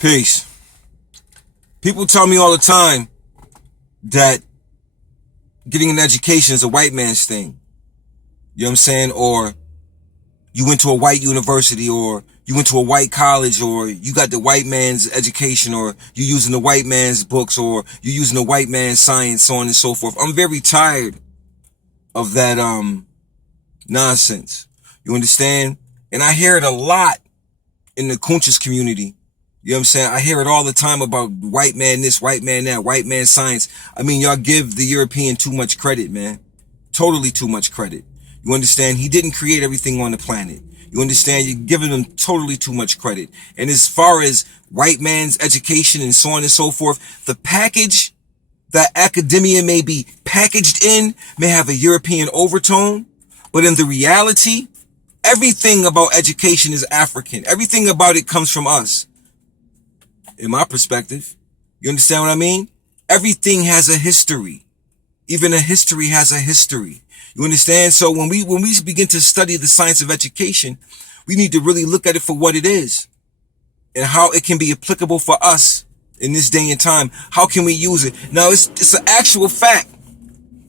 Peace. People tell me all the time that getting an education is a white man's thing. You know what I'm saying? Or you went to a white university, or you went to a white college, or you got the white man's education, or you using the white man's books, or you using the white man's science, so on and so forth. I'm very tired of that nonsense. You understand? And I hear it a lot in the conscious community. You know what I'm saying? I hear it all the time about white man this, white man that, white man science. I mean, y'all give the European too much credit, man. Totally too much credit. You understand? He didn't create everything on the planet. You understand? You're giving him totally too much credit. And as far as white man's education and so on and so forth, the package that academia may be packaged in may have a European overtone, but in the reality, everything about education is African. Everything about it comes from us. In my perspective, you understand what I mean? Everything has a history. Even a history has a history. You understand? So when we begin to study the science of education, we need to really look at it for what it is and how it can be applicable for us in this day and time. How can we use it? Now, it's an actual fact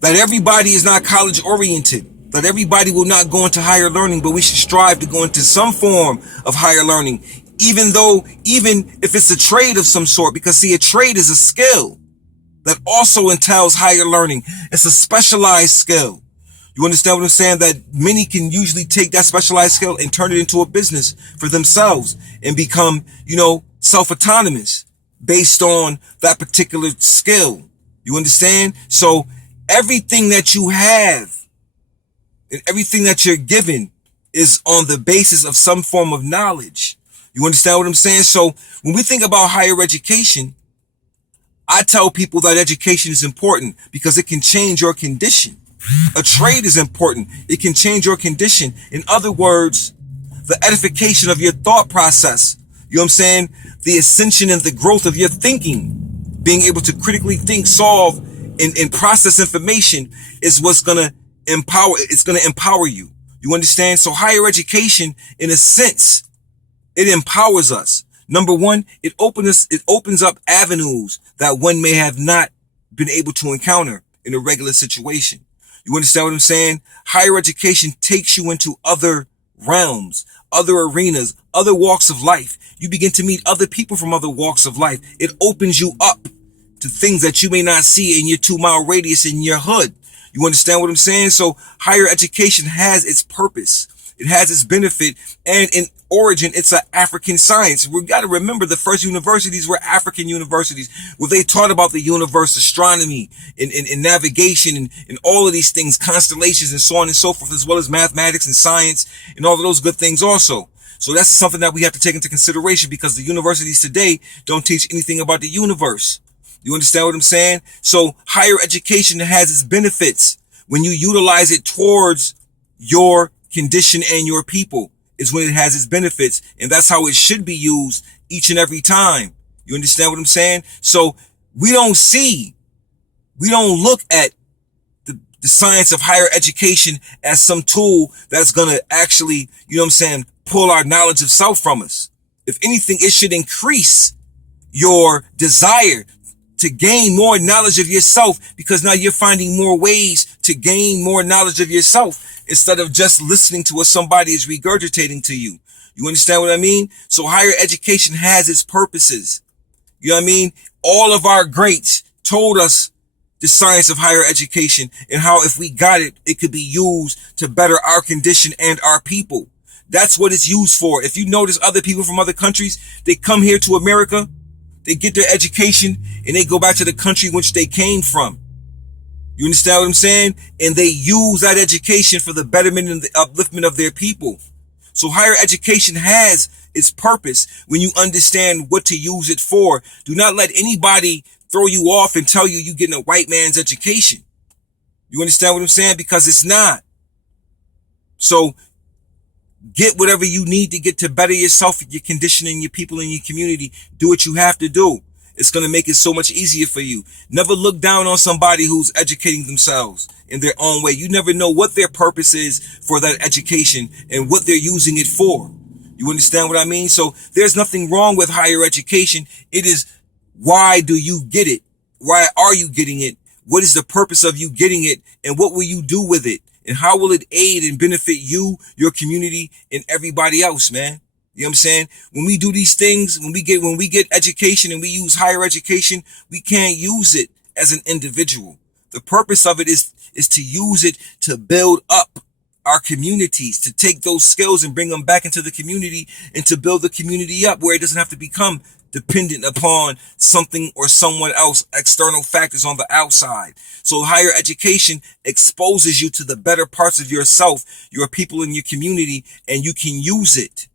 that everybody is not college oriented, that everybody will not go into higher learning, but we should strive to go into some form of higher learning, even if it's a trade of some sort, because see, a trade is a skill that also entails higher learning. It's a specialized skill. You understand what I'm saying? That many can usually take that specialized skill and turn it into a business for themselves and become, self-autonomous based on that particular skill. You understand? So everything that you have and everything that you're given is on the basis of some form of knowledge. You understand what I'm saying? So when we think about higher education, I tell people that education is important because it can change your condition. A trade is important. It can change your condition. In other words, the edification of your thought process. You know what I'm saying? The ascension and the growth of your thinking, being able to critically think, solve, and process information is what's going to empower. It's going to empower you. You understand? So higher education, in a sense, it empowers us. Number one, it opens up avenues that one may have not been able to encounter in a regular situation. You understand what I'm saying? Higher education takes you into other realms, other arenas, other walks of life. You begin to meet other people from other walks of life. It opens you up to things that you may not see in your 2-mile radius in your hood. You understand what I'm saying? So higher education has its purpose. It has its benefit, and in origin, it's an African science. We got to remember the first universities were African universities where they taught about the universe, astronomy, and navigation, and all of these things, constellations, and so on and so forth, as well as mathematics and science and all of those good things also. So that's something that we have to take into consideration because the universities today don't teach anything about the universe. You understand what I'm saying? So higher education has its benefits when you utilize it towards your condition and your people is when it has its benefits. And that's how it should be used each and every time. You understand what I'm saying? So we don't look at the science of higher education as some tool that's going to actually, pull our knowledge of self from us. If anything, it should increase your desire to gain more knowledge of yourself, because now you're finding more ways to gain more knowledge of yourself instead of just listening to what somebody is regurgitating to you. You understand what I mean? So higher education has its purposes. You know what I mean? All of our greats told us the science of higher education and how if we got it, it could be used to better our condition and our people. That's what it's used for. If you notice other people from other countries, they come here to America, they get their education, and they go back to the country which they came from. You understand what I'm saying? And they use that education for the betterment and the upliftment of their people. So higher education has its purpose when you understand what to use it for. Do not let anybody throw you off and tell you you're getting a white man's education. You understand what I'm saying? Because it's not. So get whatever you need to get to better yourself, your condition, and your people, and your community. Do what you have to do. It's going to make it so much easier for you. Never look down on somebody who's educating themselves in their own way. You never know what their purpose is for that education and what they're using it for. You understand what I mean? So there's nothing wrong with higher education. It is, why do you get it? Why are you getting it? What is the purpose of you getting it? And what will you do with it? And how will it aid and benefit you, your community, and everybody else, man? You know what I'm saying? When we do these things, when we get education and we use higher education, we can't use it as an individual. The purpose of it is to use it to build up our communities, to take those skills and bring them back into the community and to build the community up where it doesn't have to become dependent upon something or someone else, external factors on the outside. So higher education exposes you to the better parts of yourself, your people in your community, and you can use it.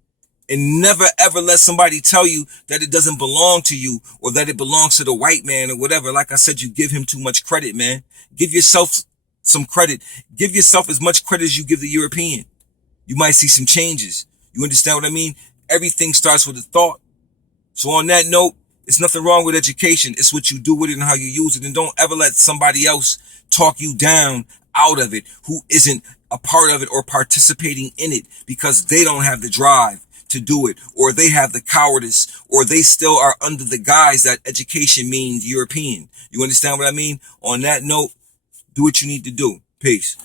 And never ever let somebody tell you that it doesn't belong to you or that it belongs to the white man or whatever. Like I said, you give him too much credit, man. Give yourself some credit. Give yourself as much credit as you give the European. You might see some changes. You understand what I mean? Everything starts with a thought. So on that note, it's nothing wrong with education. It's what you do with it and how you use it. And don't ever let somebody else talk you down out of it who isn't a part of it or participating in it because they don't have the drive to do it, or they have the cowardice, or they still are under the guise that education means European. You understand what I mean? On that note, do what you need to do. Peace.